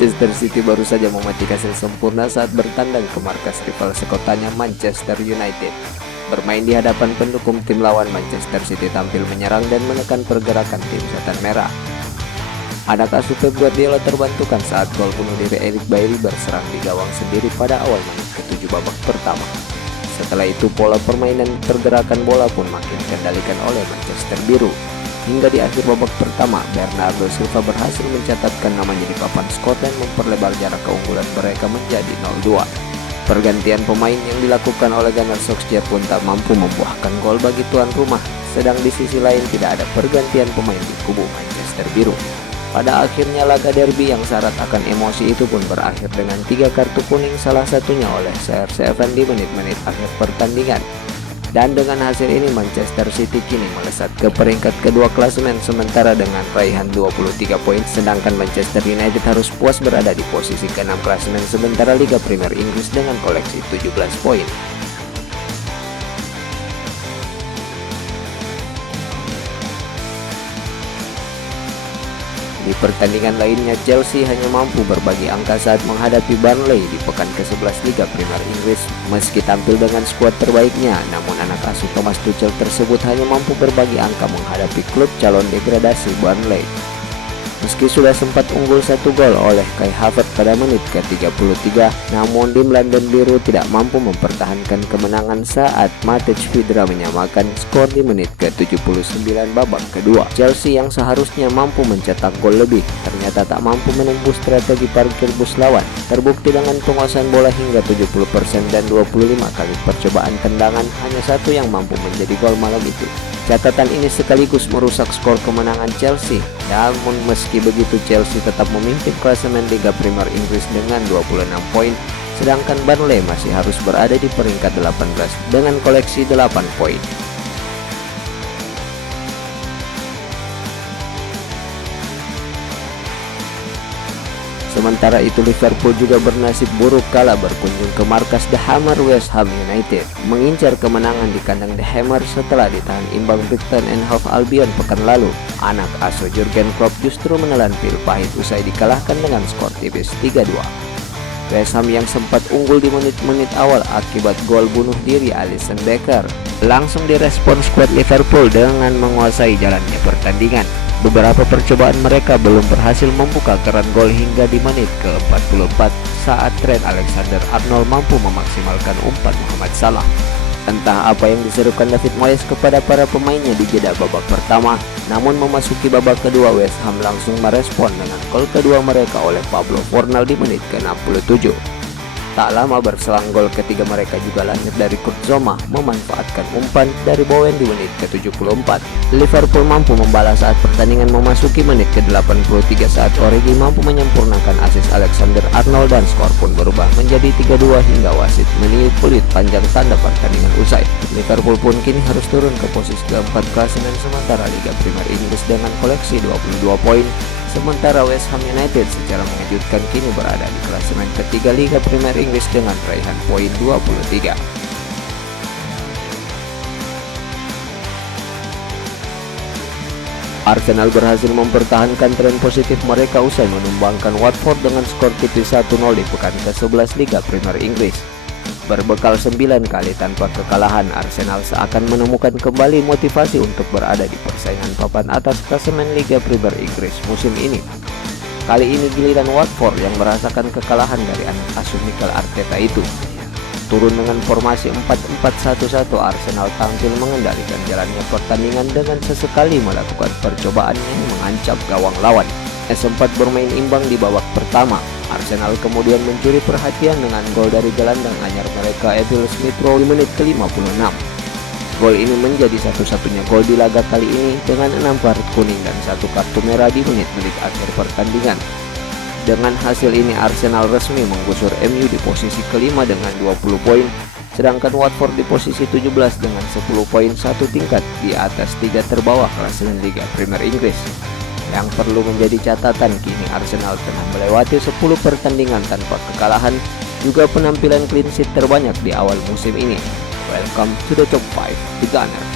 Manchester City baru saja memetik hasil sempurna saat bertandang ke markas rival sekotanya Manchester United. Bermain di hadapan pendukung tim lawan, Manchester City tampil menyerang dan menekan pergerakan tim setan merah. Anak asuh Pep Guardiola terbantukan saat gol bunuh diri Eric Bailly berserang di gawang sendiri pada awal menit ke-7 babak pertama. Setelah itu pola permainan pergerakan bola pun makin dikendalikan oleh Manchester Biru. Hingga di akhir babak pertama, Bernardo Silva berhasil mencatatkan namanya di papan skor dan memperlebar jarak keunggulan mereka menjadi 0-2. Pergantian pemain yang dilakukan oleh Gunnar Solskjaer pun tak mampu membuahkan gol bagi tuan rumah, sedang di sisi lain tidak ada pergantian pemain di kubu Manchester Biru. Pada akhirnya laga derby yang syarat akan emosi itu pun berakhir dengan 3 kartu kuning, salah satunya oleh CR7 di menit-menit akhir pertandingan. Dan dengan hasil ini Manchester City kini melesat ke peringkat kedua klasemen sementara dengan raihan 23 poin, sedangkan Manchester United harus puas berada di posisi ke-6 klasemen sementara Liga Premier Inggris dengan koleksi 17 poin. Di pertandingan lainnya, Chelsea hanya mampu berbagi angka saat menghadapi Burnley di pekan ke-11 Liga Premier Inggris. Meski tampil dengan skuad terbaiknya, namun anak asuh Thomas Tuchel tersebut hanya mampu berbagi angka menghadapi klub calon degradasi Burnley. Meski sudah sempat unggul 1 gol oleh Kai Havertz pada menit ke-33, namun tim London Biru tidak mampu mempertahankan kemenangan saat Matic Vidra menyamakan skor di menit ke-79 babak kedua. Chelsea yang seharusnya mampu mencetak gol lebih, ternyata tak mampu menembus strategi parkir bus lawan. Terbukti dengan penguasaan bola hingga 70% dan 25 kali percobaan tendangan, hanya 1 yang mampu menjadi gol malam itu. Catatan ini sekaligus merusak skor kemenangan Chelsea. Namun meski begitu, Chelsea tetap memimpin klasemen Liga Premier Inggris dengan 26 poin, sedangkan Burnley masih harus berada di peringkat 18 dengan koleksi 8 poin. Sementara itu Liverpool juga bernasib buruk kala berkunjung ke markas The Hammer West Ham United, mengincar kemenangan di kandang The Hammer setelah ditahan imbang Brighton and Hove Albion pekan lalu. Anak asuh Jurgen Klopp justru menelan pil pahit usai dikalahkan dengan skor tipis 3-2. West Ham yang sempat unggul di menit-menit awal akibat gol bunuh diri Alisson Becker langsung direspon skuad Liverpool dengan menguasai jalannya pertandingan. Beberapa percobaan mereka belum berhasil membuka keran gol hingga di menit ke-44 saat Trent Alexander-Arnold mampu memaksimalkan umpan Mohamed Salah. Entah apa yang diserukan David Moyes kepada para pemainnya di jeda babak pertama, namun memasuki babak kedua West Ham langsung merespon dengan gol kedua mereka oleh Pablo Fornal di menit ke-67. Tak lama berselang, gol ketiga mereka juga lahir dari Kurt Zouma memanfaatkan umpan dari Bowen di menit ke-74. Liverpool mampu membalas saat pertandingan memasuki menit ke-83 saat Origi mampu menyempurnakan asis Alexander-Arnold dan skor pun berubah menjadi 3-2 hingga wasit meniup peluit panjang tanda pertandingan usai. Liverpool pun kini harus turun ke posisi keempat klasemen sementara Liga Premier Inggris dengan koleksi 22 poin. Sementara West Ham United secara mengejutkan kini berada di klasemen ketiga Liga Premier Inggris dengan raihan poin 23. Arsenal berhasil mempertahankan tren positif mereka usai menumbangkan Watford dengan skor tipis 1-0 di pekan ke-11 Liga Premier Inggris. Berbekal 9 kali tanpa kekalahan, Arsenal seakan menemukan kembali motivasi untuk berada di persaingan papan atas klasemen Liga Premier Inggris musim ini. Kali ini giliran Watford yang merasakan kekalahan dari anak asuh Mikel Arteta itu. Turun dengan formasi 4-4-1-1, Arsenal tampil mengendalikan jalannya pertandingan dengan sesekali melakukan percobaan yang mengancam gawang lawan. Sempat bermain imbang di babak pertama, Arsenal kemudian mencuri perhatian dengan gol dari gelandang anyar mereka Emile Smith Rowe di menit ke-56. Gol ini menjadi satu-satunya gol di laga kali ini dengan 6 kartu kuning dan 1 kartu merah di menit-menit akhir pertandingan. Dengan hasil ini Arsenal resmi menggusur MU di posisi kelima dengan 20 poin, sedangkan Watford di posisi 17 dengan 10 poin, 1 tingkat di atas 3 terbawah klasemen Liga Premier Inggris. Yang perlu menjadi catatan, kini Arsenal telah melewati 10 pertandingan tanpa kekalahan, juga penampilan clean sheet terbanyak di awal musim ini. Welcome to the top 5, The Gunners.